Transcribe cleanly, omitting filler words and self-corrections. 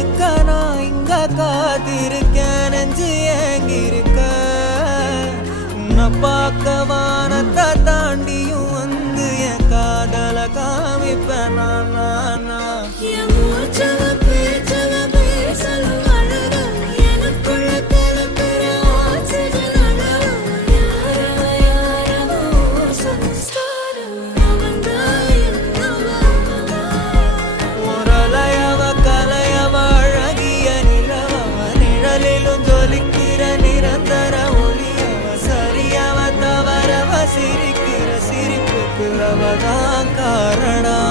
அதுக்கா நான் இங்க காத்திருக்கேன் நெஞ்சு ஏங்கிருக்க உன்னை பார்க்க வானத்தை தாண்டியும் வந்து என் காதல காமிப்பேன் நான் சிரிக்கிற சிரிப்புக்கு அவதான் காரணம்